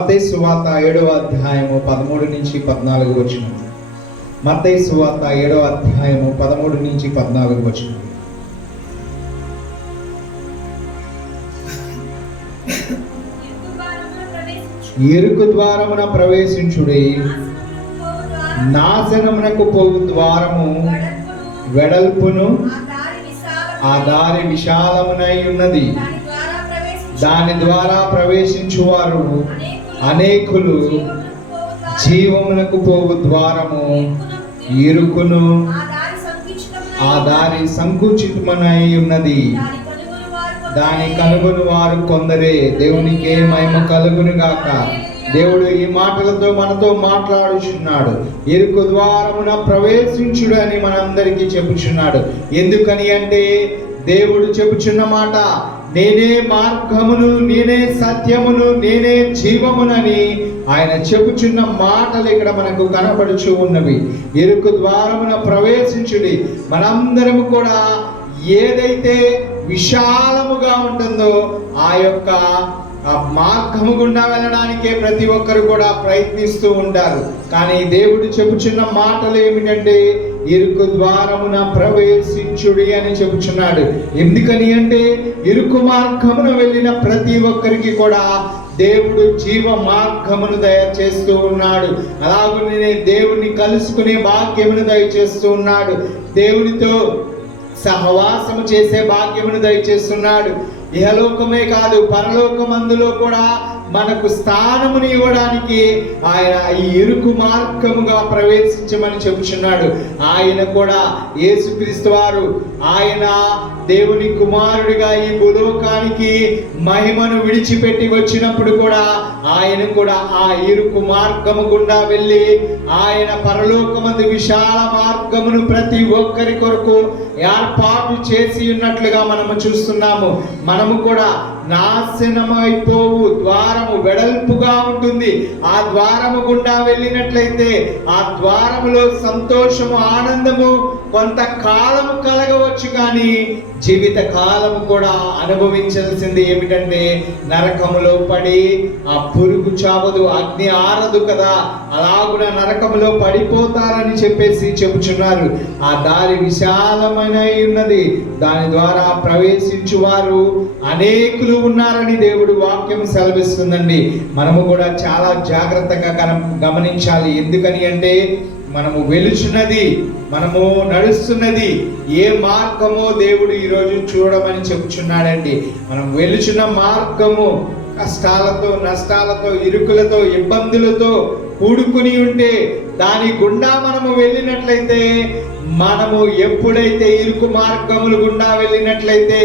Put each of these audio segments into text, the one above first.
మత్తయి సువార్త 7వ అధ్యాయము 13 నుంచి 14 వచనం. మత్తయి సువార్త 7వ అధ్యాయము 13 నుంచి 14 వచనం. ఇరుకు ద్వారమున ప్రవేశించుడి, నాశనమునకు పోవు ద్వారము వెడల్పును, ఆ దారి విశాలమునై ఉన్నది, దాని ద్వారా ప్రవేశించువారు అనేకులు. జీవమునకు పోవు ద్వారము ఇరుకును, ఆ దారి సంకుచితమనై ఉన్నది, దాని కనుగొని వారు కొందరే. దేవునికే మహిమ కలుగును గాక. దేవుడు ఈ మాటలతో మనతో మాట్లాడుచున్నాడు. ఇరుకు ద్వారమున ప్రవేశించుడు అని మనందరికీ చెప్పుచున్నాడు. ఎందుకని అంటే దేవుడు చెప్పుచున్న మాట, నేనే మార్గమును, నేనే సత్యమును, నేనే జీవమునని ఆయన చెప్పుచున్న మాటలు ఇక్కడ మనకు కనబడుచు ఉన్నవి. ఇరుకు ద్వారమున ప్రవేశించుడి. మనందరము కూడా ఏదైతే విశాలముగా ఉంటుందో ఆ యొక్క మార్గము గుండా వెళ్ళడానికే ప్రతి ఒక్కరు కూడా ప్రయత్నిస్తూ ఉంటారు. కానీ దేవుడు చెప్పుచున్న మాటలు ఏమిటంటే ఇరుకు ద్వారమున ప్రవేశించుడి అని చెప్పుచున్నాడు. ఎందుకని అంటే ఇరుకు మార్గమున వెళ్ళిన ప్రతి ఒక్కరికి కూడా దేవుడు జీవ మార్గమును దయచేస్తూ ఉన్నాడు. అలాగనే దేవుణ్ణి కలుసుకునే భాగ్యమును దయచేస్తూ ఉన్నాడు. దేవునితో సహవాసము చేసే భాగ్యమును దయచేస్తున్నాడు. ఇహలోకమే కాదు, పరలోకమందులో కూడా మనకు స్థానముని ఇవ్వడానికి ఆయన ఈ ఇరుకు మార్గముగా ప్రవేశించమని చెబుతున్నాడు. ఆయన కూడా యేసుక్రీస్తు వారు ఆయన దేవుని కుమారుడిగా ఈ భూలోకానికి మహిమను విడిచిపెట్టి వచ్చినప్పుడు కూడా ఆయన కూడా ఆ ఇరుకు మార్గము గుండా వెళ్ళి ఆయన పరలోకమందు విశాల మార్గమును ప్రతి ఒక్కరి కొరకు ఏర్పాటు చేసి ఉన్నట్లుగా మనము చూస్తున్నాము. మనము కూడా నాశనమైపోవు ద్వారము వెడల్పుగా ఉంటుంది. ఆ ద్వారము గుండా వెళ్ళినట్లయితే ఆ ద్వారములో సంతోషము, ఆనందము కొంతకాలము కలగవచ్చు, కానీ జీవిత కాలము కూడా అనుభవించాల్సింది ఏమిటంటే నరకములో పడి ఆ పురుగు చావదు, అగ్ని ఆరదు కదా, అలాగున నరకములో పడిపోతారని చెప్పేసి చెబుతున్నారు. ఆ దారి విశాలమైన ఉన్నది, దాని ద్వారా ప్రవేశించువారు అనేకులు ఉన్నారని దేవుడు వాక్యం సెలవిస్తుందండి. మనము కూడా చాలా జాగ్రత్తగా గమనించాలి. ఎందుకని అంటే మనము వెలుచున్నది, మనము నడుస్తున్నది ఏ మార్గమో దేవుడు ఈరోజు చూడమని చెప్పుచున్నాడండి. మనం వెలుచున్న మార్గము కష్టాలతో, నష్టాలతో, ఇరుకులతో, ఇబ్బందులతో కూడుకుని ఉంటే దాని గుండా మనము వెళ్ళినట్లయితే, మనము ఎప్పుడైతే ఇరుకు మార్గములు గుండా వెళ్ళినట్లయితే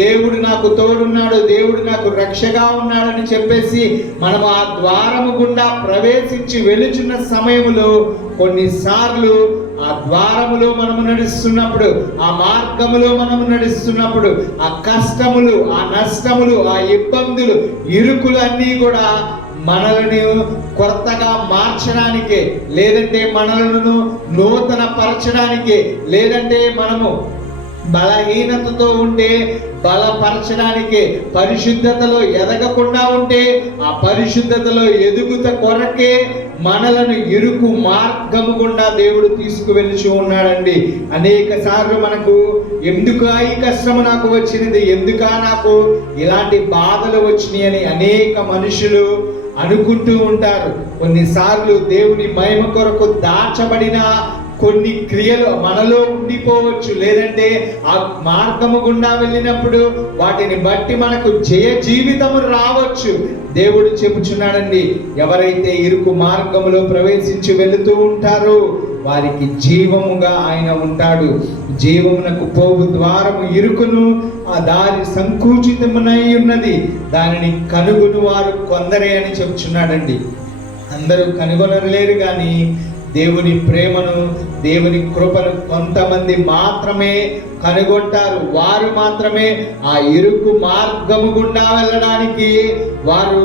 దేవుడు నాకు తోడున్నాడు, దేవుడు నాకు రక్షగా ఉన్నాడని చెప్పేసి మనము ఆ ద్వారము గుండా ప్రవేశించి వెలుచున్న సమయములో కొన్నిసార్లు ఆ ద్వారములో మనము నడుస్తున్నప్పుడు, ఆ మార్గములో మనము నడుస్తున్నప్పుడు ఆ కష్టములు, ఆ నష్టములు, ఆ ఇబ్బందులు, ఇరుకులు అన్నీ కూడా మనలను కొత్తగా మార్చడానికే, లేదంటే మనలను నూతన పరచడానికే, లేదంటే మనము బలహీనతతో ఉంటే బలపరచడానికే, పరిశుద్ధతలో ఎదగకుండా ఉంటే ఆ పరిశుద్ధతలో ఎదుగుత కొరకే మనలను ఇరుకు మార్గము గుండా దేవుడు తీసుకువెళ్ళి ఉన్నాడండి. అనేక సార్లు మనకు ఎందుకా ఈ కష్టము నాకు వచ్చినది, ఎందుకా నాకు ఇలాంటి బాధలు వచ్చినాయి అని అనేక మనుషులు అనుకుంటూ ఉంటారు. కొన్నిసార్లు దేవుని మహిమ కొరకు దాచబడిన కొన్ని క్రియలు మనలో ఉండిపోవచ్చు, లేదంటే ఆ మార్గము గుండా వెళ్ళినప్పుడు వాటిని బట్టి మనకు జయ జీవితము రావచ్చు. దేవుడు చెప్పుచున్నాడండి, ఎవరైతే ఇరుకు మార్గములో ప్రవేశించి వెళుతూ ఉంటారో వారికి జీవముగా ఆయన ఉంటాడు. జీవమునకు పోవు ద్వారము ఇరుకును, ఆ దారి సంకుచితమునై ఉన్నది, దానిని కనుగొని వారు కొందరే అని చెప్తున్నాడండి. అందరూ కనుగొనలేరు, కానీ దేవుని ప్రేమను, దేవుని కృపను కొంతమంది మాత్రమే కనుగొంటారు. వారు మాత్రమే ఆ ఇరుకు మార్గము గుండా వెళ్ళడానికి వారు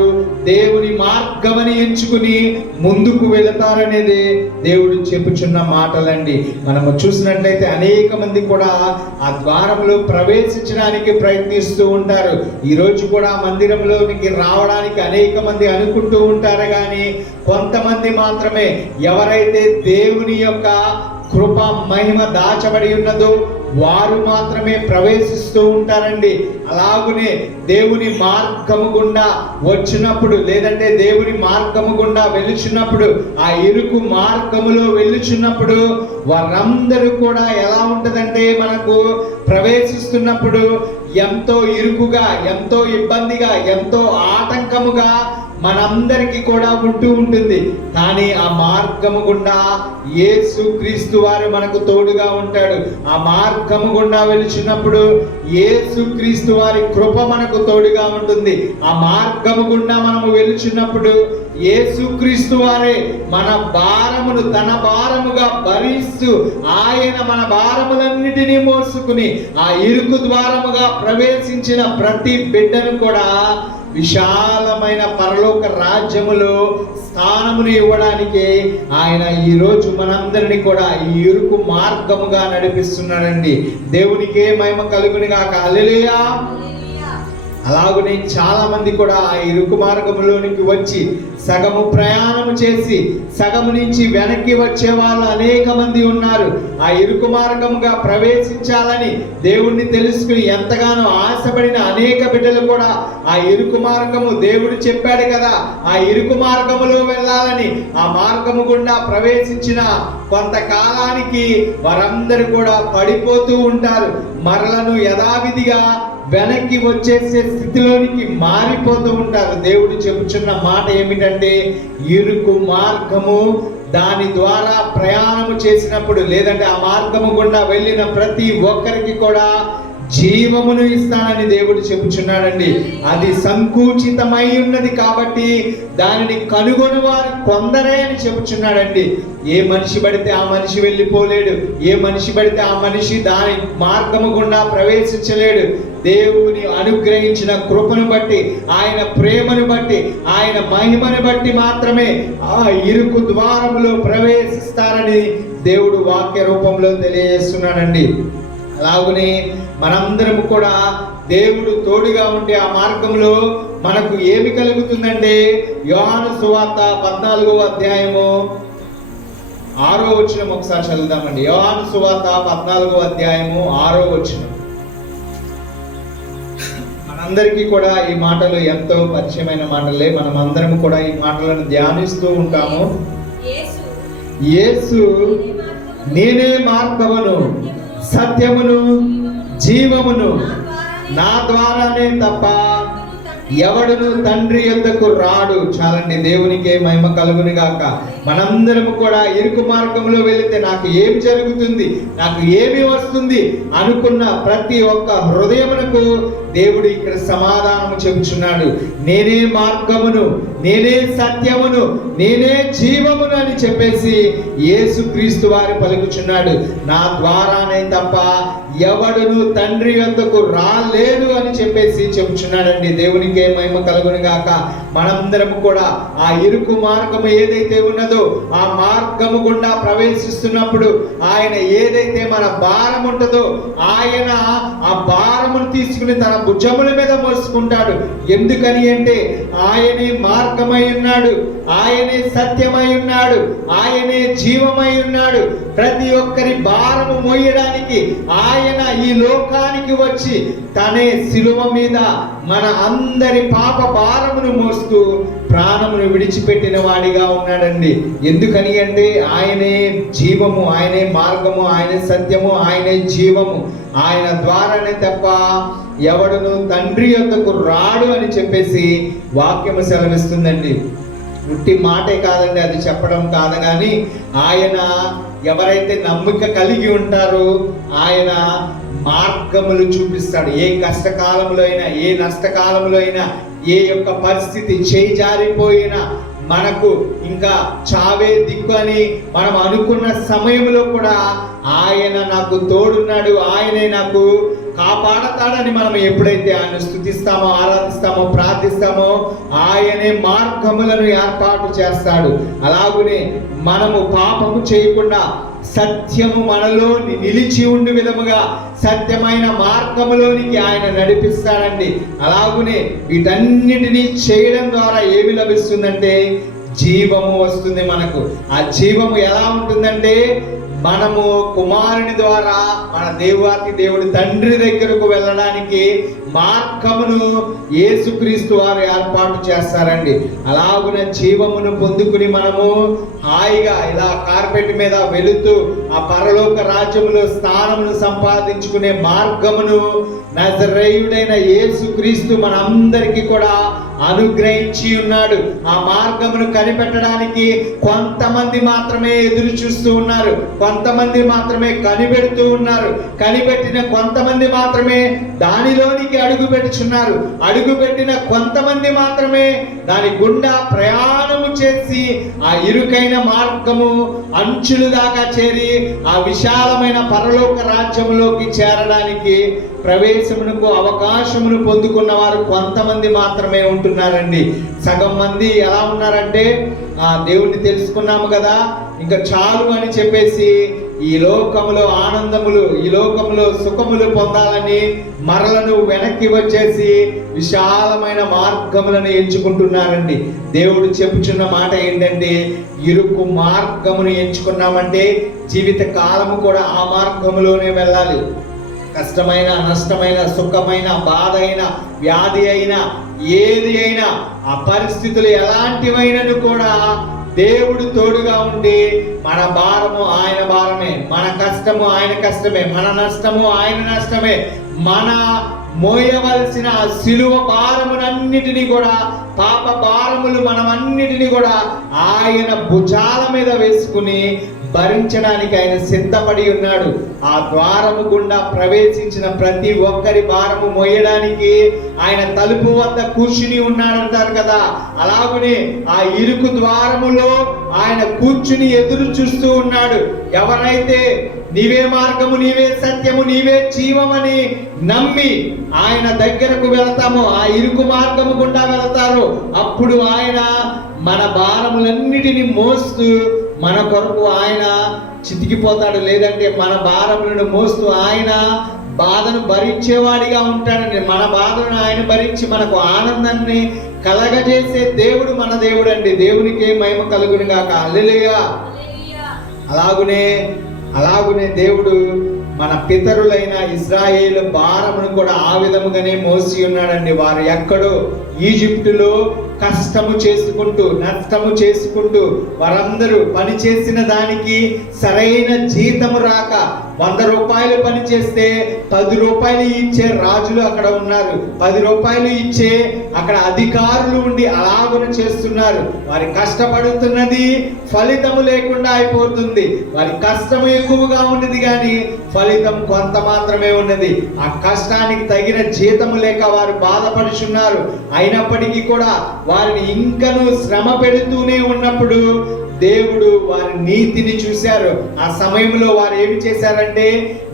దేవుని మార్గమని ఎంచుకుని ముందుకు వెళతారనేది దేవుడు చెప్పుచున్న మాటలండి. మనము చూసినట్లయితే అనేక మంది కూడా ఆ ద్వారంలో ప్రవేశించడానికి ప్రయత్నిస్తూ ఉంటారు. ఈరోజు కూడా మందిరంలోనికి రావడానికి అనేక మంది అనుకుంటూ ఉంటారు, కానీ కొంతమంది మాత్రమే ఎవరైతే దేవుని యొక్క కృప మహిమ దాచబడి ఉన్నదో వారు మాత్రమే ప్రవేశిస్తూ ఉంటారండి. అలాగునే దేవుని మార్గము గుండా వచ్చినప్పుడు, లేదంటే దేవుని మార్గము గుండా వెళ్ళుచున్నప్పుడు, ఆ ఇరుకు మార్గములో వెళ్ళుచున్నప్పుడు వారందరూ కూడా ఎలా ఉంటదంటే, మనకు ప్రవేశిస్తున్నప్పుడు ఎంతో ఇరుకుగా, ఎంతో ఇబ్బందిగా, ఎంతో ఆటంకముగా మనందరికీ కూడా ఉంటూ ఉంటుంది. కానీ ఆ మార్గము గుండా యేసుక్రీస్తు వారు మనకు తోడుగా ఉంటాడు. ఆ మార్గము గుండా వెళుచున్నప్పుడు యేసుక్రీస్తు వారి కృప మనకు తోడుగా ఉంటుంది. ఆ మార్గము గుండా మనము వెళుచున్నప్పుడు యేసుక్రీస్తు వారే మన భారమును తన భారముగా భరిస్తూ ఆయన మన భారములన్నిటినీ మోసుకుని ఆ ఇరుకు ద్వారముగా ప్రవేశించిన ప్రతి బిడ్డను కూడా విశాలమైన పరలోక రాజ్యములో స్థానమును ఇవ్వడానికి ఆయన ఈరోజు మనందరినీ కూడా ఈ ఇరుకు మార్గముగా నడిపిస్తున్నాడండి. దేవునికే మహిమ కలుగును గాక. హల్లెలూయా. అలాగనే చాలా మంది కూడా ఆ ఇరుకు మార్గంలోనికి వచ్చి సగము ప్రయాణం చేసి సగము నుంచి వెనక్కి వచ్చే వాళ్ళు అనేక మంది ఉన్నారు. ఆ ఇరుకు మార్గముగా ప్రవేశించాలని దేవుణ్ణి తెలుసుకుని ఎంతగానో ఆశపడిన అనేక బిడ్డలు కూడా ఆ ఇరుకు మార్గము, దేవుడు చెప్పాడు కదా ఆ ఇరుకు మార్గములో వెళ్ళాలని, ఆ మార్గము గుండా ప్రవేశించిన కొంతకాలానికి వారందరూ కూడా పడిపోతూ ఉంటారు. మరలను యథావిధిగా వెనక్కి వచ్చేసే స్థితిలోనికి మారిపోతూ ఉంటారు. దేవుడు చెబుతున్న మాట ఏమిటంటే, ఇరుకు మార్గము దాని ద్వారా ప్రయాణము చేసినప్పుడు, లేదంటే ఆ మార్గము గుండా వెళ్ళిన ప్రతి ఒక్కరికి కూడా జీవమును ఇస్తానని దేవుడు చెబుతున్నాడండి. అది సంకుచితమై ఉన్నది కాబట్టి దానిని కనుగొని వారు కొందరే అని చెబుతున్నాడండి. ఏ మనిషి పడితే ఆ మనిషి వెళ్ళిపోలేడు. ఏ మనిషి పడితే ఆ మనిషి దాని మార్గము గుండా ప్రవేశించలేడు. దేవుని అనుగ్రహించిన కృపను బట్టి, ఆయన ప్రేమను బట్టి, ఆయన మహిమను బట్టి మాత్రమే ఆ ఇరుకు ద్వారములో ప్రవేశిస్తారని దేవుడు వాక్య రూపంలో తెలియజేస్తున్నాడండి. అలాగనే మనందరం కూడా దేవుడు తోడుగా ఉండే ఆ మార్గంలో మనకు ఏమి కలుగుతుందంటే, యోహాను సువార్త 14వ అధ్యాయము 6వ వచనం ఒకసారి చదువుదామండి. యోహాను సువార్త 14వ అధ్యాయము 6వ వచనం. మనందరికీ కూడా ఈ మాటలు ఎంతో పరిచయమైన మాటలే. మనం అందరం కూడా ఈ మాటలను ధ్యానిస్తూ ఉంటాము. యేసు నేనే మార్గమును, సత్యమును, జీవమును, నా ద్వారానే తప్ప ఎవడును తండ్రి యొద్దకు రాడు. చాలండి, దేవునికే మహిమ కలుగును గాక. మనందరం కూడా ఇరుకు మార్గంలో వెళితే నాకు ఏమి జరుగుతుంది, నాకు ఏమి వస్తుంది అనుకున్న ప్రతి ఒక్క హృదయమునకు దేవుడు ఇక్కడ సమాధానం చెబుతున్నాడు. నేనే మార్గమును, నేనే సత్యమును, నేనే జీవమును అని చెప్పేసి యేసుక్రీస్తు వారు పలుకుచున్నాడు. నా ద్వారానే తప్ప ఎవడును తండ్రి యొద్దకు రాలేడు అని చెప్పేసి చెబుతున్నాడండి. దేవునికే మహిమ కలుగును గాక. మనందరం కూడా ఆ ఇరుకు మార్గము ఏదైతే ఉన్నదో ఆ మార్గము గుండా ప్రవేశిస్తున్నప్పుడు ఆయన ఏదైతే మన భారం ఉంటుందో ఆయన ఆ భారమును తీసుకుని తన భుజముల మీద మోసుకుంటాడు. ఎందుకని అంటే ఆయనే మార్గమై ఉన్నాడు, ఆయనే సత్యమై ఉన్నాడు, ఆయనే జీవమై ఉన్నాడు. ప్రతి ఒక్కరి భారము మోయడానికి ఆయన ఈ లోకానికి వచ్చి తనే శిలువ మీద మన అందరి పాప భారమును మోస్తూ ప్రాణమును విడిచిపెట్టిన వాడిగా ఉన్నాడండి. ఎందుకని అంటే ఆయనే జీవము, ఆయనే మార్గము, ఆయనే సత్యము, ఆయనే జీవము. ఆయన ద్వారానే తప్ప ఎవడును తండ్రి యొద్దకు రాడు అని చెప్పేసి వాక్యము సెలవిస్తుందండి. ఉట్టి మాటే కాదండి, అది చెప్పడం కాదు, కానీ ఆయన ఎవరైతే నమ్మిక కలిగి ఉంటారో ఆయన మార్గములు చూపిస్తాడు. ఏ కష్టకాలంలో అయినా, ఏ నష్టకాలంలో అయినా, ఏ యొక్క పరిస్థితి చేయి జారిపోయినా మనకు ఇంకా చావే దిక్కు అని మనం అనుకున్న సమయంలో కూడా ఆయన నాకు తోడున్నాడు, ఆయనే నాకు కాపాడతాడని మనం ఎప్పుడైతే ఆయన స్తుతిస్తామో, ఆరాధిస్తామో, ప్రార్థిస్తామో ఆయనే మార్గములను ఏర్పాటు చేస్తాడు. అలాగునే మనము పాపము చేయకుండా సత్యము మనలో నిలిచి ఉండి విధముగా సత్యమైన మార్గములోనికి ఆయన నడిపిస్తాడండి. అలాగునే వీటన్నిటినీ చేయడం ద్వారా ఏమి లభిస్తుందంటే జీవము వస్తుంది మనకు. ఆ జీవము ఎలా ఉంటుందంటే మనము కుమారుని ద్వారా మన దేవుడి తండ్రి దగ్గరకు వెళ్ళడానికి మార్గమును యేసుక్రీస్తు వారు ఏర్పాటు చేస్తారండి. అలాగున జీవమును పొందుకుని మనము హాయిగా ఇలా కార్పెట్ మీద వెళుతూ ఆ పరలోక రాజ్యములో స్థానమును సంపాదించుకునే మార్గమును నజరేయుడైన యేసుక్రీస్తు మనందరికీ కూడా అనుగ్రహించి ఉన్నాడు. ఆ మార్గమును కనిపెట్టడానికి కొంతమంది మాత్రమే ఎదురు చూస్తూ ఉన్నారు, కొంతమంది మాత్రమే కనిపెడుతూ ఉన్నారు. కనిపెట్టిన కొంతమంది మాత్రమే దానిలోనికి అడుగు పెట్టుచున్నారు. అడుగు పెట్టిన కొంతమంది మాత్రమే దాని గుండా ప్రయాణము చేసి ఆ ఇరుకైన మార్గము అంచులు దాకా చేరి ఆ విశాలమైన పరలోక రాజ్యములోకి చేరడానికి ప్రవేశమునకు అవకాశమును పొందుకున్న వారు కొంతమంది మాత్రమే ఉంటున్నారండి. సగం మంది ఎలా ఉన్నారంటే ఆ దేవుణ్ణి తెలుసుకున్నాము కదా ఇంకా చాలు అని చెప్పేసి ఈ లోకములో ఆనందములు, ఈ లోకములో సుఖములు పొందాలని మరలను వెనక్కి వచ్చేసి విశాలమైన మార్గములను ఎంచుకుంటున్నారండి. దేవుడు చెప్పుచున్న మాట ఏంటంటే ఇరుకు మార్గమును ఎంచుకున్నామంటే జీవిత కాలము కూడా ఆ మార్గములోనే వెళ్ళాలి. కష్టమైన, నష్టమైన, సుఖమైన, బాధ అయినా, వ్యాధి అయినా, ఏది అయినా ఆ పరిస్థితులు ఎలాంటివైనను కూడా దేవుడు తోడుగా ఉండి మన భారము ఆయన భారమే, మన కష్టము ఆయన కష్టమే, మన నష్టము ఆయన నష్టమే, మన మోయవలసిన సిలువ భారమునన్నిటినీ కూడా, పాప భారములు మనమన్నిటినీ కూడా ఆయన భుజాల మీద వేసుకుని భరించడానికి ఆయన సిద్ధపడి ఉన్నాడు. ఆ ద్వారము గుండా ప్రవేశించిన ప్రతి ఒక్కరి భారము మోయడానికి ఆయన తలుపు వద్ద కూర్చుని ఉన్నాడంటారు కదా. అలాగనే ఆ ఇరుకు ద్వారములో ఆయన కూర్చుని ఎదురు చూస్తూ ఉన్నాడు. ఎవరైతే నీవే మార్గము, నీవే సత్యము, నీవే జీవమని నమ్మి ఆయన దగ్గరకు వెళతామో, ఆ ఇరుకు మార్గము గుండా వెళతారో అప్పుడు ఆయన మన భారములన్నిటిని మోస్తూ మన కొరకు ఆయన చితికిపోతాడు. లేదంటే మన భారములను మోస్తూ ఆయన బాధను భరించేవాడిగా ఉంటాడండి. మన బాధను ఆయన భరించి మనకు ఆనందాన్ని కలగజేసే దేవుడు మన దేవుడు అండి. దేవునికి మహిమ కలుగును గాక. హల్లెలూయా. అలాగునే దేవుడు మన పితరులైన ఇశ్రాయేలు భారమును కూడా ఆ విధముగానే మోసి ఉన్నాడండి. వారు ఎక్కడో ఈజిప్టులో కష్టము చేసుకుంటూ, నష్టము చేసుకుంటూ, వారందరూ పని చేసిన దానికి సరైన జీతము రాక 100 రూపాయలు పని చేస్తే 10 రూపాయలు ఇచ్చే రాజులు అక్కడ ఉన్నారు, 10 రూపాయలు ఇచ్చే అక్కడ అధికారులు ఉండి అలాగున చేస్తున్నారు. వారి కష్టపడుతున్నది ఫలితము లేకుండా అయిపోతుంది. వారి కష్టము ఎక్కువగా ఉన్నది కానీ ఫలితం కొంత మాత్రమే ఉన్నది. ఆ కష్టానికి తగిన జీతము లేక వారు బాధపడుచున్నారు. అయినప్పటికీ కూడా వారిని ఇంకను శ్రమ పెడుతూనే ఉన్నప్పుడు దేవుడు వారి నీతిని చూశారు. ఆ సమయంలో వారు ఏమి చేశారంటే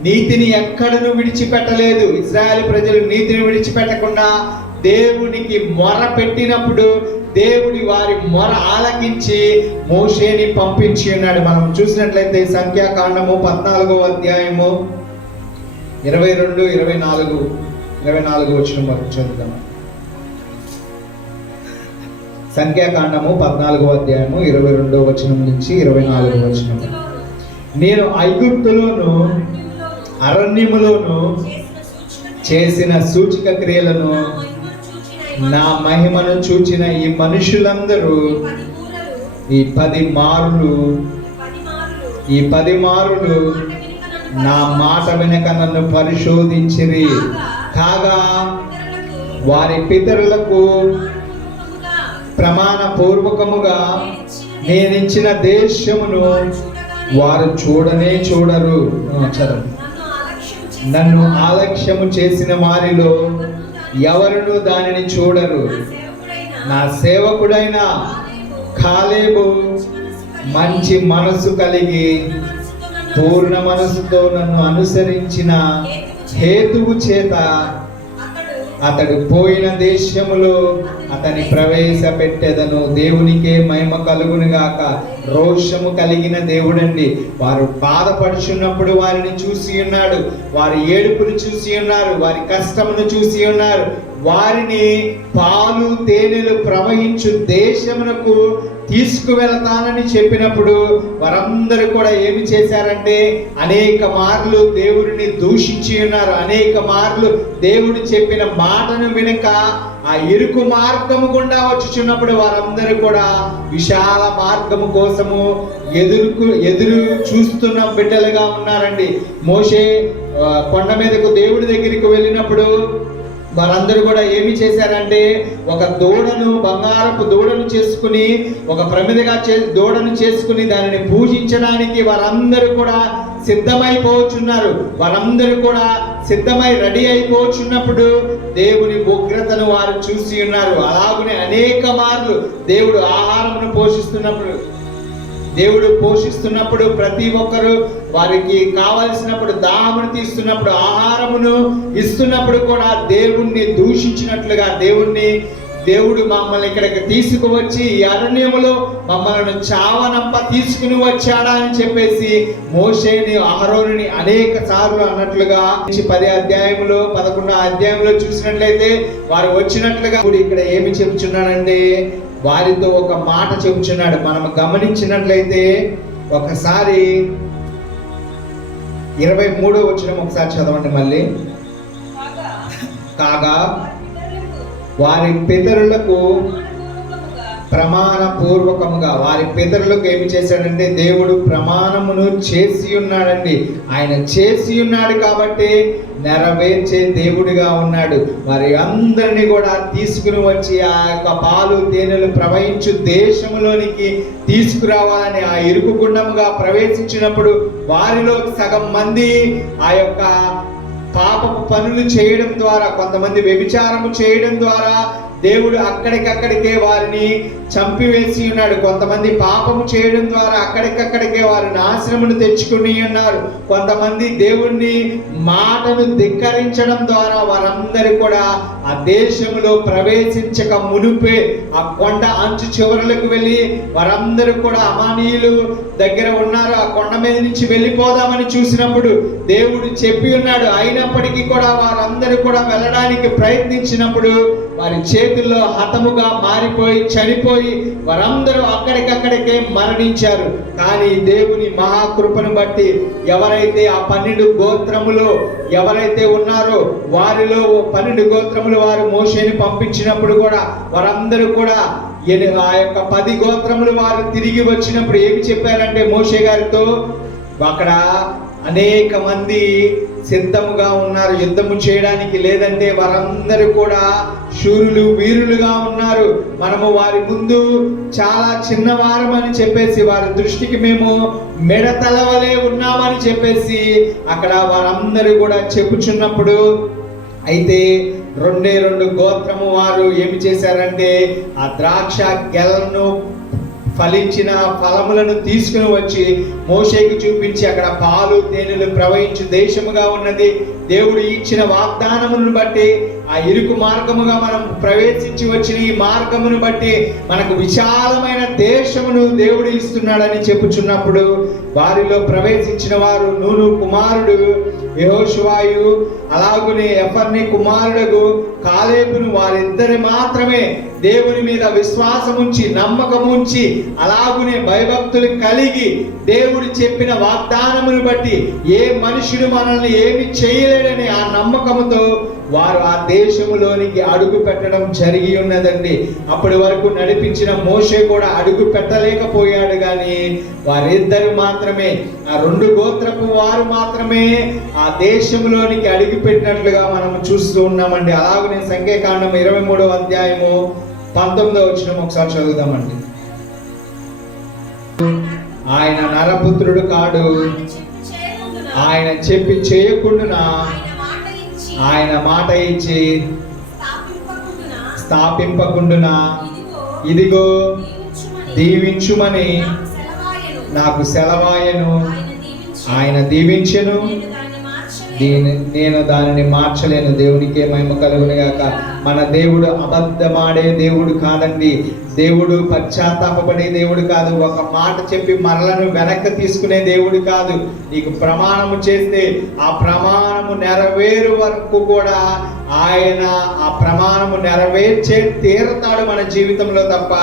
నీతిని ఎక్కడను విడిచిపెట్టలేదు. ఇశ్రాయేలు ప్రజలు నీతిని విడిచిపెట్టకుండా దేవునికి మొర పెట్టినప్పుడు దేవుడి వారి మొర ఆలకించి మోషేని పంపించి ఉన్నాడు. మనం చూసినట్లయితే సంఖ్యాకాండము 14వ అధ్యాయము 22, 24 వచనం వరకు చదువుదాం. సంఖ్యాకాండము 14వ అధ్యాయము 22వ వచనం నుంచి 24వ వచనం. నేను ఐగుప్తులోను అరణ్యములోను చేసిన సూచక క్రియలను, నా మహిమను చూచిన ఈ మనుషులందరూ ఈ 10 మారులు నా మాట వెనక నన్ను పరిశోధించిరి. కాగా వారి పితరులకు ప్రమాణ పూర్వకముగా నేనిచ్చిన దేశమును వారు చూడనే చూడరు. నన్ను ఆలక్ష్యము చేసిన వారిలో ఎవరును దానిని చూడరు. నా సేవకుడైన కాలేబు మంచి మనసు కలిగి పూర్ణ మనసుతో నన్ను అనుసరించిన హేతువు చేత అతడు పోయిన దేశములో అతని ప్రవేశపెట్టెదను. దేవునికే మహిమ కలుగును గాక. రోషము కలిగిన దేవుడండి. వారు బాధపడుచున్నప్పుడు వారిని చూసి ఉన్నాడు, వారి ఏడుపును చూసి ఉన్నారు, వారి కష్టమును చూసి ఉన్నారు. వారిని పాలు తేనెలు ప్రవహించు దేశమునకు తీసుకువెళతానని చెప్పినప్పుడు వారందరూ కూడా ఏమి చేశారంటే అనేక మార్లు దేవుడిని దూషించి ఉన్నారు. అనేక మార్లు దేవుడు చెప్పిన మాటను వినక ఆ ఇరుకు మార్గము గుండా వచ్చుచున్నప్పుడు వారందరూ కూడా విశాల మార్గము కోసము ఎదురు చూస్తున్న బిడ్డలుగా ఉన్నారండి. మోషే కొండ మీదకు దేవుడి దగ్గరికి వెళ్ళినప్పుడు వారందరూ కూడా ఏమి చేశారంటే ఒక దూడను, బంగారపు దూడను చేసుకుని, ఒక ప్రమిదగా దూడను చేసుకుని దానిని పూజించడానికి వారందరూ కూడా సిద్ధమైపోచున్నారు. వారందరూ కూడా సిద్ధమై రెడీ అయిపోచున్నప్పుడు దేవుని ఉగ్రతను వారు చూసి ఉన్నారు. అలాగనే అనేక మార్లు దేవుడు ఆహారమును పోషిస్తున్నప్పుడు ప్రతి ఒక్కరు వారికి కావలసినప్పుడు దాహమును తీస్తున్నప్పుడు ఆహారమును ఇస్తున్నప్పుడు కూడా దేవుణ్ణి దూషించినట్లుగా దేవుడు మమ్మల్ని ఇక్కడికి తీసుకువచ్చి ఈ అరణ్యములో మమ్మల్ని చావనంప తీసుకుని వచ్చాడా అని చెప్పేసి మోషేని అహరోనుని అనేక సార్లు అన్నట్లుగా 10 అధ్యాయంలో 11 అధ్యాయంలో చూసినట్లయితే వారు వచ్చినట్లుగా ఇక్కడ ఏమి చెబుతున్నాడంటే వారితో ఒక మాట చెబుతున్నాడు. మనం గమనించినట్లయితే ఒకసారి 23వ వచనం ఒకసారి చదవండి మళ్ళీ. కాగా వారి పితరులకు ప్రమాణపూర్వకముగా వారి పితరులకు ఏమి చేశాడంటే దేవుడు ప్రమాణమును చేసి ఉన్నాడండి. ఆయన చేసి ఉన్నాడు కాబట్టి నెరవేర్చే దేవుడిగా ఉన్నాడు. వారి అందరినీ కూడా తీసుకుని వచ్చి ఆ యొక్క పాలు తేనెలు ప్రవహించు దేశంలోనికి తీసుకురావాలని ఆ ఇరుకు గుండముగా ప్రవేశించినప్పుడు వారిలో సగం మంది ఆ యొక్క పాపపు పనులు చేయడం ద్వారా, కొంతమంది వ్యభిచారము చేయడం ద్వారా దేవుడు అక్కడికక్కడికే వారిని చంపివేసి ఉన్నాడు. కొంతమంది పాపము చేయడం ద్వారా అక్కడికక్కడికే వారి నాశనమును తెచ్చుకుని ఉన్నారు. కొంతమంది దేవుణ్ణి మాటను ధిక్కరించడం ద్వారా వారందరూ కూడా ఆ దేశంలో ప్రవేశించక మునుపే ఆ కొండ అంచు చివరలకు వెళ్ళి వారందరూ కూడా అమానీయులు దగ్గర ఉన్నారు, ఆ కొండ మీద నుంచి వెళ్ళిపోదామని చూసినప్పుడు దేవుడు చెప్పి ఉన్నాడు. అయినప్పటికీ కూడా వారందరూ కూడా వెళ్ళడానికి ప్రయత్నించినప్పుడు వారి చేతుల్లో హతముగా మారిపోయి చనిపోయి వారందరూ అక్కడికక్కడికే మరణించారు. కానీ దేవుని మహాకృపను బట్టి ఎవరైతే ఆ 12 గోత్రములో ఎవరైతే ఉన్నారో వారిలో 12 గోత్రములు వారు మోషేని పంపించినప్పుడు కూడా వారందరూ కూడా ఆ యొక్క 10 గోత్రములు వారు తిరిగి వచ్చినప్పుడు ఏమి చెప్పారంటే మోషే గారితో, అక్కడ అనేక మంది సిద్ధముగా ఉన్నారు యుద్ధము చేయడానికి, లేదంటే వారందరూ కూడా శూరులు వీరులుగా ఉన్నారు, మనము వారి ముందు చాలా చిన్నవారమని చెప్పేసి వారి దృష్టికి మేము మెడతలవలే ఉన్నామని చెప్పేసి అక్కడ వారందరూ కూడా చెప్పుచున్నప్పుడు, అయితే 2 గోత్రము వారు ఏమి చేశారంటే ఆ ద్రాక్ష గెలను ఫలించిన ఫలములను తీసుకుని వచ్చి మోషేకి చూపించి అక్కడ పాలు తేనెలు ప్రవహించు దేశముగా ఉన్నది, దేవుడు ఇచ్చిన వాగ్దానమును బట్టి ఆ ఇరుకు మార్గముగా మనం ప్రవేశించి వచ్చిన ఈ మార్గమును బట్టి మనకు విశాలమైన దేశమును దేవుడు ఇస్తున్నాడని చెప్పుచున్నప్పుడు వారిలో ప్రవేశించిన వారు నూను కుమారుడు యెహోషువాయు అలాగునే ఎఫర్ని కుమారుడు కాలేబును, వారిద్దరు మాత్రమే దేవుని మీద విశ్వాసముంచి నమ్మకముంచి అలాగునే భయభక్తులు కలిగి దేవుడు చెప్పిన వాగ్దానమును బట్టి ఏ మనుషుడు మనల్ని ఏమి చేయలేడని ఆ నమ్మకముతో వారు ఆ దేశములోనికి అడుగు పెట్టడం జరిగి ఉన్నదండి. అప్పటి వరకు నడిపించిన మోషే కూడా అడుగు పెట్టలేకపోయాడు, కానీ వారిద్దరు మాత్రమే ఆ 2 గోత్రపు వారు మాత్రమే ఆ దేశంలోనికి అడుగు పెట్టినట్లుగా మనం చూస్తూ ఉన్నామండి. అలాగనే సంఖ్యాకాండం 23వ అధ్యాయము 19వ వచనం ఒకసారి చదువుదామండి. ఆయన నరపుత్రుడు కాడు, ఆయన చెప్పి చేయకుండా ఆయన మాట ఇచ్చి స్థాపింపకుండునా, ఇదిగో దీవించుమని నాకు సెలవాయను. ఆయన దీవించెను, నేను దానిని మార్చలేను. దేవునికే మహిమ కలుగును గాక. మన దేవుడు అబద్ధమాడే దేవుడు కాదండి. దేవుడు పశ్చాత్తాపపడే దేవుడు కాదు. ఒక మాట చెప్పి మరలను వెనక్కి తీసుకునే దేవుడు కాదు. నీకు ప్రమాణము చేస్తే ఆ ప్రమాణము నెరవేరు వరకు కూడా ఆయన ఆ ప్రమాణము నెరవేర్చే తీరతాడు మన జీవితంలో తప్ప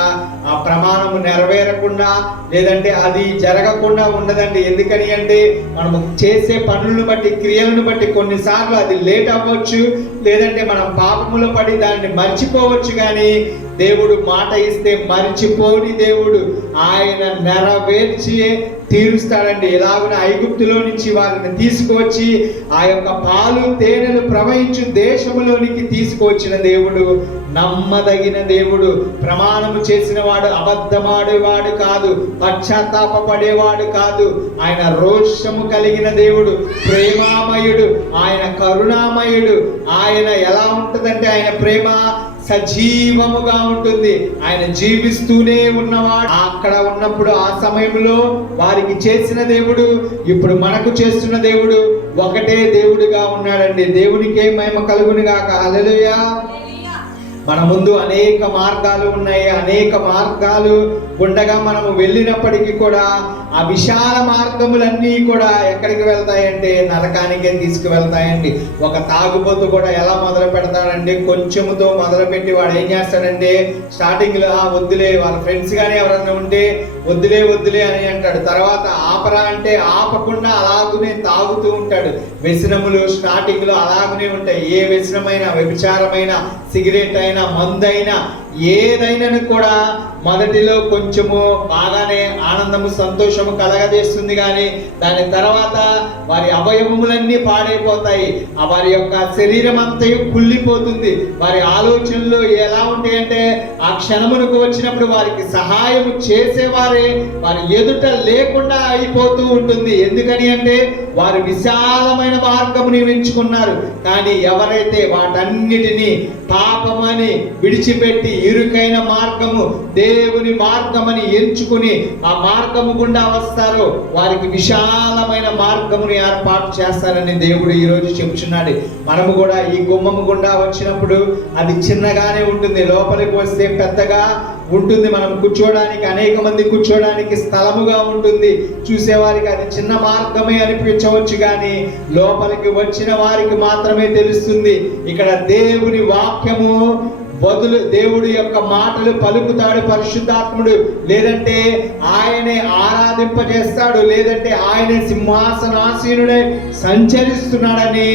ఆ ప్రమాణము నెరవేరకుండా లేదంటే అది జరగకుండా ఉండదండి. ఎందుకని అంటే మనము చేసే పనులను బట్టి, క్రియలను బట్టి కొన్నిసార్లు అది లేట్ అవ్వచ్చు, లేదంటే మనం పాపములో పడి దాన్ని మర్చిపోవచ్చు. కానీ దేవుడు మాట ఇస్తే మర్చిపోని దేవుడు. ఆయన నెరవేర్చి తీరుస్తాడండి. ఎలాగున ఐగుప్తులో నుంచి వారిని తీసుకువచ్చి ఆ యొక్క పాలు తేనెలు ప్రవహించు దేశములోనికి తీసుకువచ్చిన దేవుడు నమ్మదగిన దేవుడు. ప్రమాణము చేసిన వాడు అబద్ధమాడేవాడు కాదు, పశ్చాత్తాపపడేవాడు కాదు. ఆయన రోషము కలిగిన దేవుడు, ప్రేమామయుడు, ఆయన కరుణామయుడు. ఆయన ఎలా ఉంటుందంటే ఆయన ప్రేమ సజీవముగా ఉంటుంది. ఆయన జీవిస్తూనే ఉన్నవాడు. అక్కడ ఉన్నప్పుడు ఆ సమయంలో వారికి చేసిన దేవుడు ఇప్పుడు మనకు చేస్తున్న దేవుడు ఒకటే దేవుడిగా ఉన్నాడండి. దేవునికే మహిమ కలుగును గాక. హల్లెలూయా. మన ముందు అనేక మార్గాలు ఉన్నాయి. అనేక మార్గాలు గుండగా మనము వెళ్ళినప్పటికీ కూడా ఆ విశాల మార్గములన్నీ కూడా ఎక్కడికి వెళ్తాయంటే నరకానికే తీసుకువెళ్తాయండి. ఒక తాగుబోతు కూడా ఎలా మొదలు పెడతాడంటే కొంచెముతో మొదలుపెట్టి వాడు ఏం చేస్తాడంటే స్టార్టింగ్లో వద్దులే, వాళ్ళ ఫ్రెండ్స్ కానీ ఎవరన్నా ఉంటే వద్దులే వద్దులే అని అంటాడు. తర్వాత ఆపరా అంటే ఆపకుండా అలాగునే తాగుతూ ఉంటాడు. వ్యసనములు స్టార్టింగ్లో అలాగునే ఉంటాయి. ఏ వ్యసనమైనా, వ్యభిచారమైన, సిగరెట్ అయినా, మందైనా, ఏదైనా కూడా మొదటిలో కొంచెము బాగానే ఆనందము, సంతోషము కలగజేస్తుంది. కానీ దాని తర్వాత వారి అవయవములన్నీ పాడైపోతాయి. వారి యొక్క శరీరం అంతా కుళ్ళిపోతుంది. వారి ఆలోచనలు ఎలా ఉంటాయంటే ఆ క్షణమునకు వచ్చినప్పుడు వారికి సహాయం చేసేవారే వారి ఎదుట లేకుండా అయిపోతూ ఉంటుంది. ఎందుకని అంటే వారు విశాలమైన మార్గముని ఎంచుకున్నారు. కానీ ఎవరైతే వాటన్నిటినీ పాపమని విడిచిపెట్టి ఇరుకైన మార్గము, దేవుని మార్గమని ఎంచుకుని ఆ మార్గము గుండా వస్తారో వారికి విశాలమైన మార్గమును ఏర్పాటు చేస్తారని దేవుడు ఈరోజు చెప్తున్నాడు. మనము కూడా ఈ గుమ్మము గుండా వచ్చినప్పుడు అది చిన్నగానే ఉంటుంది, లోపలికి వస్తే పెద్దగా ఉంటుంది. మనం కూర్చోడానికి, అనేక మంది కూర్చోడానికి స్థలముగా ఉంటుంది. చూసేవారికి అది చిన్న మార్గమే అనిపించవచ్చు, కానీ లోపలికి వచ్చిన వారికి మాత్రమే తెలుస్తుంది. ఇక్కడ దేవుని వాక్యము బదులు దేవుడి యొక్క మాటలు పలుకుతాడు పరిశుద్ధాత్ముడు. లేదంటే ఆయనే ఆరాధింపజేస్తాడు, లేదంటే ఆయనే సింహాసనాసీనుడై సంచరిస్తున్నాడని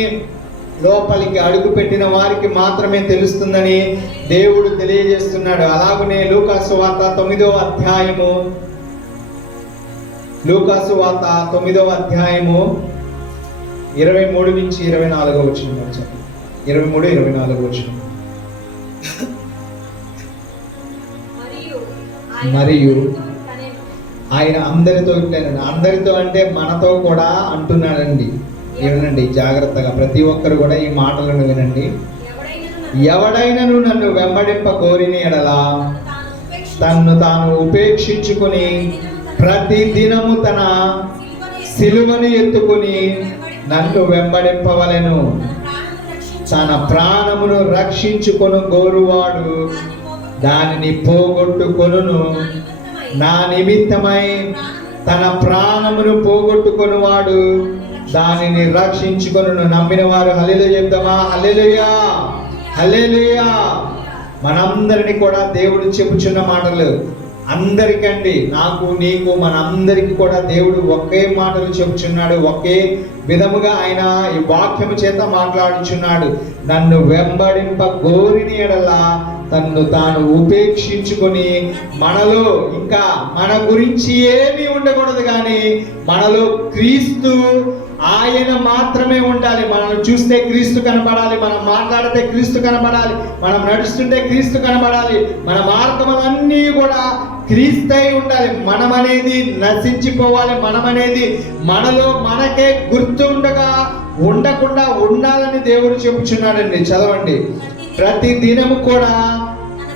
లోపలికి అడుగు పెట్టిన వారికి మాత్రమే తెలుస్తుందని దేవుడు తెలియజేస్తున్నాడు. అలాగనే లూకాసు వార్త 9వ అధ్యాయము, లూకాసు వార్త 9వ అధ్యాయము 23 నుంచి 24 వచనం. 23, 24 వచనం. మరియు ఆయన అందరితో, అందరితో అంటే మనతో కూడా అంటున్నాడండి. ఏమనండి, జాగ్రత్తగా ప్రతి ఒక్కరు కూడా ఈ మాటలను వినండి. ఎవడైనను నన్ను వెంబడింప కోరిన ఎడలా తన్ను తాను ఉపేక్షించుకొని ప్రతి దినము తన సిలువను ఎత్తుకొని నన్ను వెంబడింపవలెను. తన ప్రాణమును రక్షించుకొను గోరువాడు దానిని పోగొట్టుకొనును. నా నిమిత్తమై తన ప్రాణమును పోగొట్టుకొనువాడు దానిని రక్షించుకొనును. నమ్మిన వారు హల్లెలూయా చెప్తామా? హల్లెలూయా, హల్లెలూయా. మనందరినీ కూడా దేవుడు చెప్పుచున్న మాటలు అందరికండి, నాకు నీకు మనందరికి కూడా దేవుడు ఒకే మాటలు చెప్పుచున్నాడు. ఒకే విధముగా ఆయన ఈ వాక్యము చేత మాట్లాడుచున్నాడు. నన్ను వెంబడింప గోరిని ఎడలా తన్ను తాను ఉపేక్షించుకొని, మనలో ఇంకా మన గురించి ఏమీ ఉండకూడదు, కానీ మనలో క్రీస్తు ఆయన మాత్రమే ఉండాలి. మనం చూస్తే క్రీస్తు కనపడాలి, మనం మాట్లాడితే క్రీస్తు కనపడాలి, మనం నడుస్తుంటే క్రీస్తు కనపడాలి. మన మార్గములన్నీ కూడా క్రీస్తై ఉండాలి. మనం అనేది నశించిపోవాలి. మనం అనేది మనలో మనకే ఉండకుండా ఉండాలని దేవుడు చెప్పుచున్నాడండి. చదవండి. ప్రతి దినము కూడా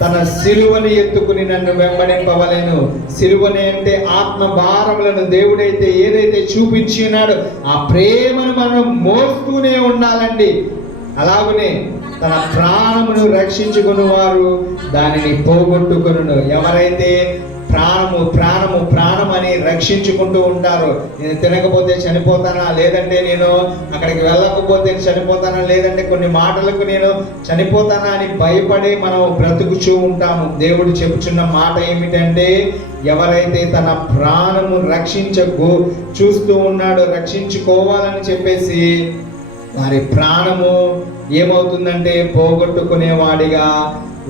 తన సిలువని ఎత్తుకుని నన్ను వెంబడింపవలెను. సిలువని అంటే ఆత్మ భారములను దేవుడైతే ఏదైతే చూపించి ఉన్నాడో ఆ ప్రేమను మనం మోస్తూనే ఉండాలండి. అలాగనే తన ప్రాణమును రక్షించుకుని వారు దానిని పోగొట్టుకొనును. ఎవరైతే ప్రాణము ప్రాణము ప్రాణం అని రక్షించుకుంటూ ఉంటారో, నేను తినకపోతే చనిపోతానా, లేదంటే నేను అక్కడికి వెళ్ళకపోతే చనిపోతానా, లేదంటే కొన్ని మాటలకు నేను చనిపోతానా అని భయపడి మనం బ్రతుకుచూ ఉంటాము. దేవుడు చెప్పుచున్న మాట ఏమిటంటే, ఎవరైతే తన ప్రాణము చూస్తూ ఉన్నాడో, రక్షించుకోవాలని చెప్పేసి వారి ప్రాణము ఏమవుతుందంటే పోగొట్టుకునేవాడిగా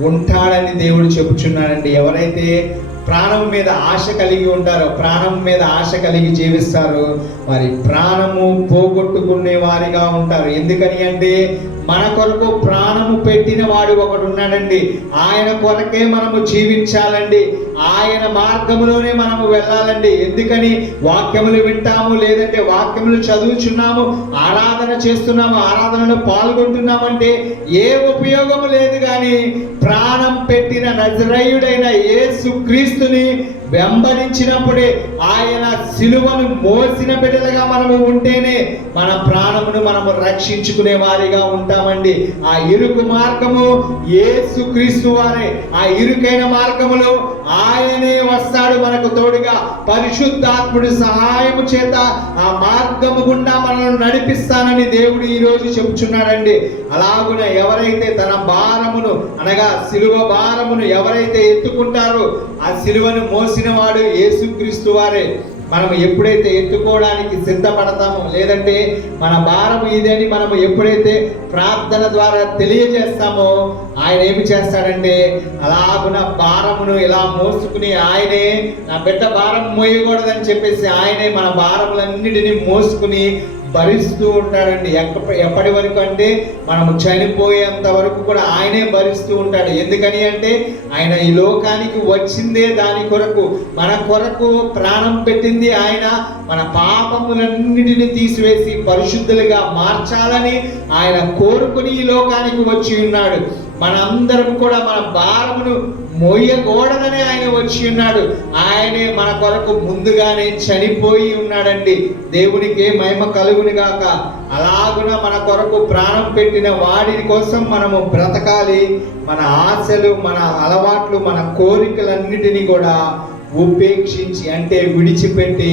ఉంటాడని దేవుడు చెప్పుచున్నాడండి. ఎవరైతే ప్రాణం మీద ఆశ కలిగి ఉంటారో, ప్రాణం మీద ఆశ కలిగి జీవిస్తారో, వారి ప్రాణము పోగొట్టుకునే వారిగా ఉంటారు. ఎందుకని అంటే మన కొరకు ప్రాణము పెట్టిన వాడు ఒకడు ఉన్నాడండి. ఆయన కొరకే మనము జీవించాలండి. ఆయన మార్గంలోనే మనము వెళ్ళాలండి. ఎందుకని వాక్యములు వింటాము, లేదంటే వాక్యములు చదువుచున్నాము, ఆరాధన చేస్తున్నాము, ఆరాధనలో పాల్గొంటున్నామంటే ఏ ఉపయోగము లేదు. కానీ ప్రాణం పెట్టిన నజరేయుడైన యేసు క్రీస్తుని వెంబడించినప్పుడే, ఆయన సిలువను మోసిన బిడ్డలుగా మనము ఉంటేనే మన ప్రాణమును మనము రక్షించుకునే వారిగా ఉంటామండి. ఆ ఇరుకు మార్గము యేసు క్రీస్తు వారే. ఆ ఇరుకైన మార్గములో ఆయనే వస్తాడు మనకు తోడుగా. పరిశుద్ధాత్ముడి సహాయము చేత ఆ మార్గము గుండా మనల్ని నడిపిస్తానని దేవుడు ఈ రోజు చెబుతున్నాడండి. అలాగున ఎవరైతే తన భారమును అనగా సిలువ భారమును ఎవరైతే ఎత్తుకుంటారో, ఆ సిలువను మోసిన వాడు యేసుక్రీస్తు వారే. మనం ఎప్పుడైతే ఎత్తుకోవడానికి సిద్ధపడతామో, లేదంటే మన భారం ఇదని మనం ఎప్పుడైతే ప్రార్థన ద్వారా తెలియజేస్తామో, ఆయన ఏమి చేస్తాడంటే అలాగున భారమును ఇలా మోసుకుని, ఆయనే నా బిడ్డ భారం మోయకూడదని చెప్పేసి ఆయనే మన భారములన్నిటినీ మోసుకుని భరిస్తూ ఉంటాడండి. ఎప్పటి వరకు అంటే మనము చనిపోయేంత వరకు కూడా ఆయనే భరిస్తూ ఉంటాడు. ఎందుకని అంటే ఆయన ఈ లోకానికి వచ్చిందే దాని కొరకు, మన కొరకు ప్రాణం పెట్టింది ఆయన. మన పాపములన్నిటిని తీసివేసి పరిశుద్ధులుగా మార్చాలని ఆయన కోరుకుని ఈ లోకానికి వచ్చి ఉన్నాడు. మనందరం కూడా మన భారమును మోయకూడదని ఆయన వచ్చి ఉన్నాడు. ఆయనే మన కొరకు ముందుగానే చనిపోయి ఉన్నాడండి. దేవునికి మహిమ కలుగును గాక. అలాగున మన కొరకు ప్రాణం పెట్టిన వాడి కోసం మనము బ్రతకాలి. మన ఆశలు, మన అలవాట్లు, మన కోరికలన్నిటినీ కూడా ఉపేక్షించి అంటే విడిచిపెట్టి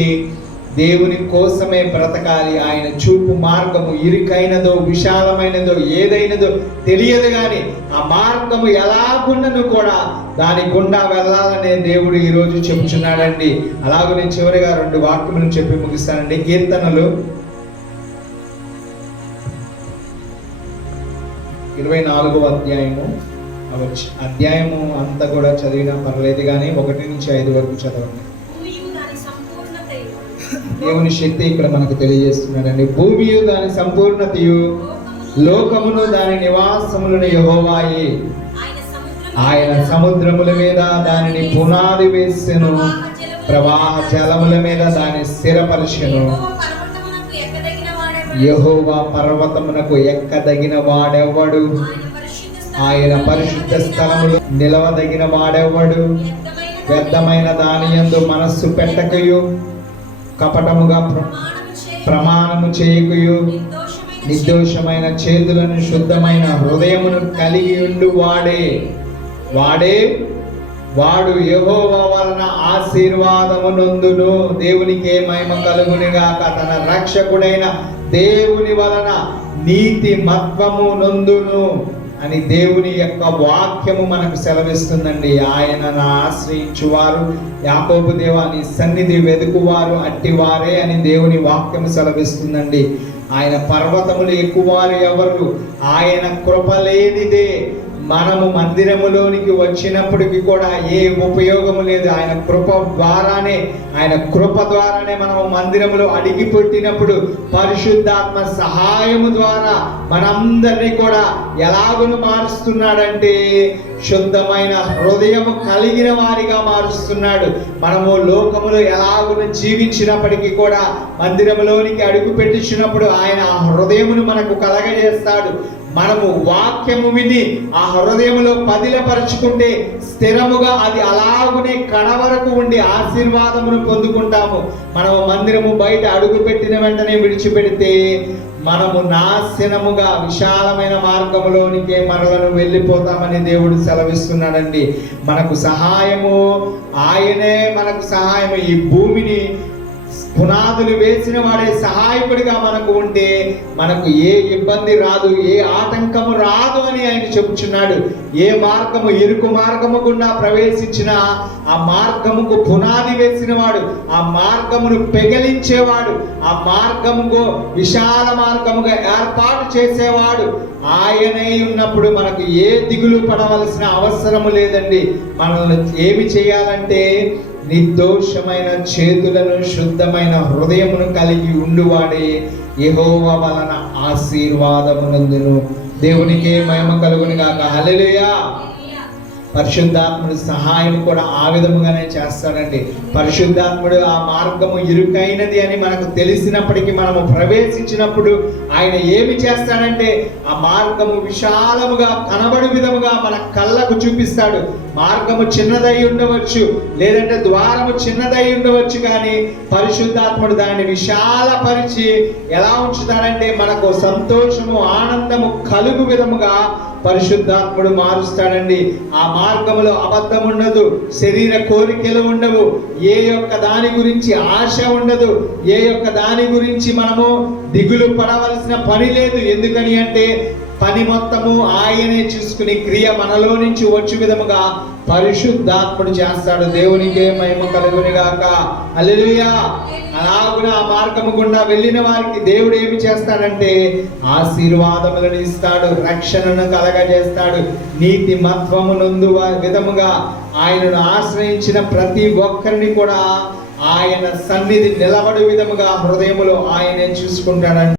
దేవుని కోసమే బ్రతకాలి. ఆయన చూపు మార్గము ఇరుకైనదో విశాలమైనదో ఏదైనదో తెలియదు, కానీ ఆ మార్గము ఎలాగుండను కూడా దాని గుండా వెళ్ళాలనే దేవుడు ఈరోజు చెబుతున్నాడండి. అలాగే నేను చివరిగా 2 వాక్యములను చెప్పి ముగిస్తానండి. కీర్తనలు 24వ అధ్యాయము. అధ్యాయము అంతా కూడా చదివినా పర్లేదు, కానీ 1 నుంచి 5 వరకు చదవండి. దేవుని శక్తి ఇక్కడ మనకు తెలియజేస్తున్నాడండి. భూమియు దాని సంపూర్ణతయు, లోకమును దాని నివాసములను యెహోవాయే. ఆయన సముద్రముల మీద దానిని పునాది వేసెను, ప్రవాహ జలముల మీద దాన్ని స్థిరపరిచెను. యెహోవా పర్వతమునకు ఎక్కదగిన వాడెవ్వడు? ఆయన పరిశుద్ధ స్థలములు నిలవదగిన వాడెవ్వడు? వ్యర్థమైన దాని యందు మనస్సు పెట్టకయు, కపటముగా ప్రమాణము చేయకయు, నిర్దోషమైన చేతులను శుద్ధమైన హృదయమును కలిగి ఉండు వాడు యెహోవా వలన ఆశీర్వాదము నొందును. దేవునికే మహిమ కలుగును గాక. తన రక్షకుడైన దేవుని వలన నీతి మత్వము నొందును అని దేవుని యొక్క వాక్యము మనకు సెలవిస్తుందండి. ఆయనను ఆశ్రయించువారు, యాకోబు దేవా నీ సన్నిధి వెదుకువారు అట్టివారే అని దేవుని వాక్యము సెలవిస్తుందండి. ఆయన పర్వతములు ఎక్కువారు ఎవరు? ఆయన కృప లేనిదే మనము మందిరములోనికి వచ్చినప్పటికీ కూడా ఏ ఉపయోగము లేదు. ఆయన కృప ద్వారానే మనము మందిరములో అడిగి పెట్టినప్పుడు పరిశుద్ధాత్మ సహాయము ద్వారా మనందరినీ కూడా ఎలాగును మారుస్తున్నాడంటే శుద్ధమైన హృదయము కలిగిన వారిగా మారుస్తున్నాడు. మనము లోకములో ఎలాగును జీవించినప్పటికీ కూడా మందిరములోనికి అడుగు పెట్టించినప్పుడు ఆయన ఆ హృదయమును మనకు కలగజేస్తాడు. మనము వాక్యము విని ఆ హృదయములో పదిలపరుచుకుంటే స్థిరముగా అది అలాగునే కడవరకు ఉండి ఆశీర్వాదమును పొందుకుంటాము. మనము మందిరము బయట అడుగు పెట్టిన వెంటనే విడిచిపెడితే మనము నాశనముగా విశాలమైన మార్గములోనికే మరలను వెళ్ళిపోతామని దేవుడు సెలవిస్తున్నాడండి. మనకు సహాయము ఆయనే, మనకు సహాయము ఈ భూమిని పునాదులు వేసిన వాడే సహాయకుడిగా మనకు ఉంటే మనకు ఏ ఇబ్బంది రాదు, ఏ ఆటంకము రాదు అని ఆయన చెబుతున్నాడు. ఏ మార్గము ఇరుకు మార్గము గుండా ప్రవేశించినా ఆ మార్గముకు పునాది వేసిన వాడు, ఆ మార్గమును పెగలించేవాడు, ఆ మార్గముకు విశాల మార్గముగా ఏర్పాటు చేసేవాడు ఆయనే ఉన్నప్పుడు మనకు ఏ దిగులు పడవలసిన అవసరము లేదండి. మనల్ని ఏమి చేయాలంటే నిర్దోషమైన చేతులను శుద్ధమైన హృదయమును కలిగి ఉండువాడే యెహోవా వలన ఆశీర్వాదమునందును. దేవునికే మహిమ కలుగును గాక. హల్లెలూయా. పరిశుద్ధాత్ముడు సహాయం కూడా ఆ విధముగానే చేస్తాడండి. పరిశుద్ధాత్ముడు ఆ మార్గము ఇరుకైనది అని మనకు తెలిసినప్పటికీ మనము ప్రవేశించినప్పుడు ఆయన ఏమి చేస్తాడంటే ఆ మార్గము విశాలముగా కనబడు విధముగా మన కళ్ళకు చూపిస్తాడు. మార్గము చిన్నదై ఉండవచ్చు, లేదంటే ద్వారము చిన్నదై ఉండవచ్చు, కానీ పరిశుద్ధాత్ముడు దాన్ని విశాలపరిచి ఎలా ఉంచుతాడంటే మనకు సంతోషము ఆనందము కలుగు విధముగా పరిశుద్ధాత్ముడు మారుస్తాడండి. ఆ మార్గములో అబద్ధం ఉండదు, శరీర కోరికలు ఉండవు, ఏ యొక్క దాని గురించి ఆశ ఉండదు, ఏ యొక్క దాని గురించి మనము దిగులు పడవలసిన పని లేదు. ఎందుకని అంటే పని మొత్తము ఆయనే చూసుకుని క్రియ మనలో నుంచి వచ్చే విధముగా పరిశుద్ధాత్ముడు చేస్తాడు. దేవునికే మహిమ కలుగును గాక. హల్లెలూయా. అలాగున ఆ మార్గము గుండా వెళ్ళిన వారికి దేవుడు ఏమి చేస్తాడంటే ఆశీర్వాదములను ఇస్తాడు, రక్షణను కలగజేస్తాడు. నీతి మత్వమునందు విధముగా ఆయనను ఆశ్రయించిన ప్రతి ఒక్కరిని కూడా ఆయన సన్నిధి నిలబడు విధముగా హృదయములో ఆయనే చూసుకుంటాడండి.